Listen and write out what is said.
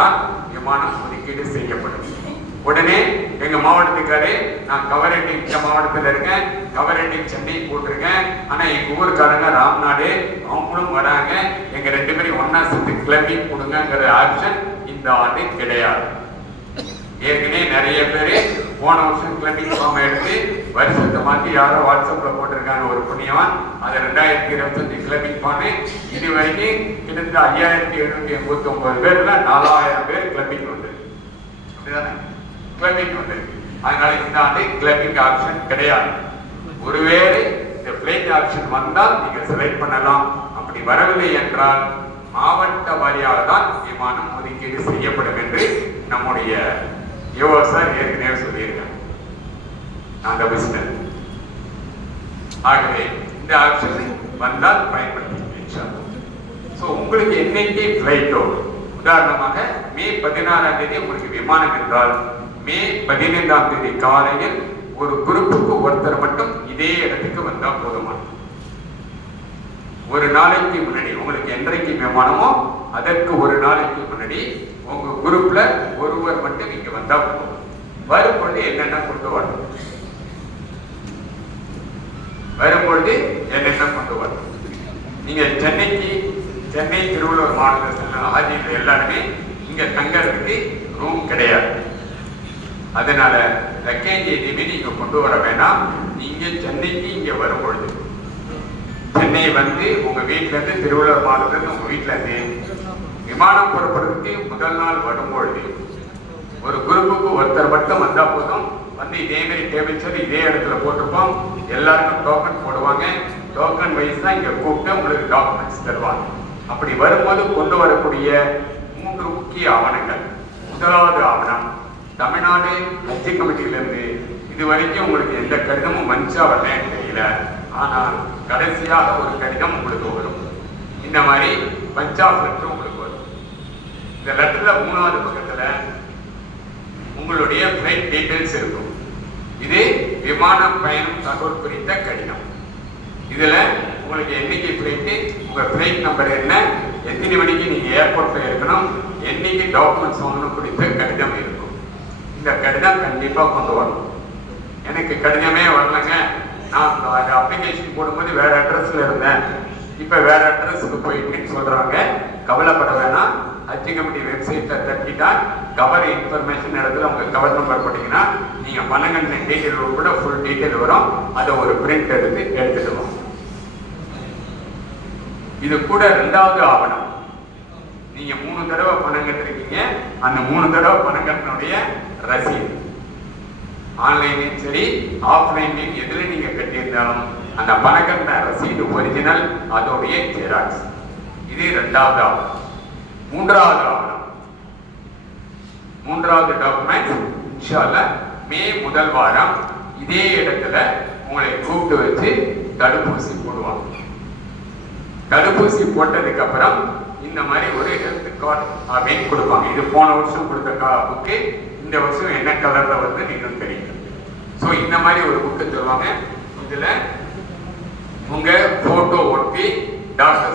தான் விமானம் ஒதுக்கீடு செய்யப்படும். உடனே எங்க மாவட்டத்துக்காரே, நான் கவர் ரைட்டிங் இந்த மாவட்டத்தில் இருக்கேன், கவர் ரைட்டிங் சென்னை போட்டிருக்கேன், ஆனா எங்க ஊருக்காரங்க ராம்நாடு அவங்களும் வராங்க, எங்க 2 பேரும் ஒன்னா சேர்த்து கிளம்பி கொடுங்கிற ஆப்ஷன் இந்த ஆண்டு கிடையாது. ஏற்கனவே நிறைய பேர் போன வருஷம் கிளம்பிங் ஃபார்ம் எடுத்து வருஷத்தை மாற்றி யாரோ வாட்ஸ்அப்ல போட்டிருக்காங்க ஒரு புண்ணியவான். அதை 2025 கிளம்பிங் ஃபார்ம் இது வரைக்கும் கிட்டத்தட்ட 5789 பேர்ல 4000 பேர் கிளம்பிங் வந்து கிளம்பிங் வந்து. அதனால இந்த ஆண்டு கிளம்பிங் ஆப்ஷன் கிடையாது. ஒருவேளை இந்த பிளைட் ஆப்ஷன் வந்தால் நீங்க செலக்ட் பண்ணலாம். அப்படி வரவில்லை என்றால் மாவட்ட வாரியாக தான் விமானம் ஒதுக்கீடு செய்யப்படும் என்று நம்முடைய யோசார் ஏற்கனவே சொல்லியிருக்காங்க. அந்த பிசினஸ் ஆகவே இந்த ஆப்ஷன் வந்தால் பயன்படுத்தி உங்களுக்கு என்னைக்கு பிளைட்டோ, உதாரணமாக மே 16ஆம் தேதி உங்களுக்கு விமானம் என்றால் மே 15ஆம் தேதி காலையில் ஒரு குரூப்புக்கு ஒருத்தர் மட்டும் இதே இடத்துக்கு வந்தால் போதுமானது. ஒரு நாளைக்கு முன்னாடி உங்களுக்கு என்றைக்கு விமானமோ அதற்கு ஒரு நாளைக்கு முன்னாடி உங்க குரூப்ல ஒருவர் மட்டும் இங்க வந்தா போதும். வரும்பொழுது என்னென்ன கொண்டு வரணும், வரும்பொழுது என்னென்ன கொண்டு வரணும். நீங்க சென்னை திருவள்ளூர் மாவட்டத்தில் ஆஜியில் எல்லாருமே இங்க தங்கறதுக்கு ரூம் கிடையாது. அதனால லக்கேஜ் எதுவுமே நீங்க கொண்டு வர வேண்டாம். நீங்க சென்னைக்கு இங்க வரும்பொழுது சென்னை வந்து உங்க வீட்டுல இருந்து திருவள்ளூர் மாவட்டத்துல உங்க வீட்டுல இருந்து விமானம் புறப்படுறதுக்கு முதல் நாள் வரும்பொழுது ஒரு குரூப்புக்கு ஒருத்தர் மட்டும் வந்தா போதும். வந்து இதே மாதிரி டேபிள் சேர் இதே இடத்துல போட்டிருப்போம். எல்லாருக்கும் டோக்கன் போடுவாங்க. டோக்கன் வைஸ் தான் இங்க கூப்பிட்டு உங்களுக்கு டாக்குமெண்ட்ஸ் தருவாங்க. அப்படி வரும்போது கொண்டு வரக்கூடிய 3 முக்கிய ஆவணங்கள். முதலாவது ஆவணம், தமிழ்நாடு ஹஜ் கமிட்டியிலிருந்து இதுவரைக்கும் உங்களுக்கு எந்த கடிதமும் மஞ்சா வரலன்னு தெரியல, ஆனால் கடைசியாக ஒரு கடிதம் உங்களுக்கு வரும். இந்த மாதிரி பஞ்சாப் லெட்டர் உங்களுக்கு வரும். இந்த லெட்டர்ல 3வது பக்கத்துல உங்களுடைய பிளைட் டீடைல்ஸ் இருக்கும். இது விமான பயணம் தகவல் குறித்த கடிதம். இதுல உங்களுக்கு என்னைக்கு பிளைட், உங்க பிளைட் நம்பர் என்ன, எத்தனை மணிக்கு நீங்க ஏர்போர்ட்ல இருக்கணும், என்னைக்கு டாக்குமெண்ட்ஸ் வாங்கணும் குறித்த கடிதம் இருக்கும். இந்த கடிதம் கண்டிப்பா கொண்டு வரணும். எனக்கு கடிதமே வரலங்க, நான் அப்ளிகேஷன் போடும்போது வேற அட்ரஸ்ல இருந்தேன், இப்ப வேற அட்ரஸுக்கு போயிட்டுன்னு சொல்றாங்க. கவலைப்பட வேணாம். ஹஜ் கமிட்டி வெப்சைட்ல தட்டிட்டா கவர் இன்ஃபர்மேஷன் இடத்துல உங்க கவர் நம்பர் போட்டீங்கன்னா நீங்க பணம் கட்டின டீட்டெயில் கூட ஃபுல் டீட்டெயில் வரும். அதை ஒரு பிரிண்ட் எடுத்து எடுத்துடுவோம். இது கூட 2வது ஆவணம், நீங்க 3 தடவை பணம் கட்டிருக்கீங்க, அந்த 3 தடவை பணம் கட்டினுடைய ரசீது. ஆன்லைன்லையும் சரி ஆஃப்லைன்லையும் எதுல நீங்க கட்டியிருந்தாலும் அந்த பணம் கட்டின ரசீது ஒரிஜினல், அதோடைய ஜெராக்ஸ். இது 2வது ஆவணம். 3வது ஆவணம், 3வது டாக்குமெண்ட் இன்ஷா அல்லாஹ் மே முதல் வாரம் இதே இடத்துல உங்களை கூப்பிட்டு வச்சு தடுப்பூசி போடுவாங்க. தடுப்பூசி போட்டதுக்கு அப்புறம் இந்த மாதிரி ஒரு ஹெல்த் கார்டு அப்படின்னு கொடுப்பாங்க. இது போன வருஷம் கொடுத்த புக்கு, இந்த வருஷம் என்ன கலர்ல வந்து நீங்க தெரியும். ஸோ இந்த மாதிரி ஒரு புக்கு தருவாங்க. இதுல உங்க போட்டோ ஒட்டி டாக்டர்